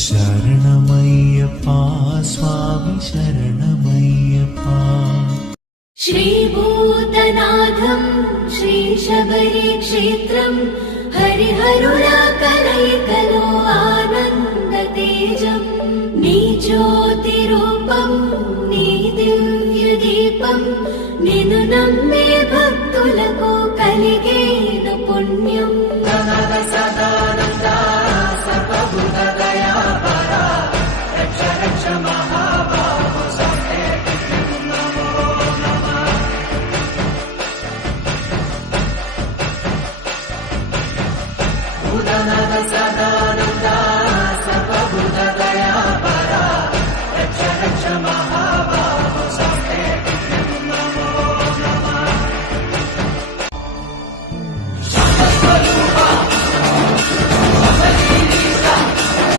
శరణమయ్యప్పా స్వామి శరణమయ్యప్పా. శ్రీభూతనాథం శ్రీ శబరి క్షేత్రం హరిహరుల కలయికలో ఆనంద తేజం. నీ జ్యోతి రూపం నీ దివ్య దీపం నిన్ను నమ్మే భక్తులకు కలిగేను పుణ్యం. సదా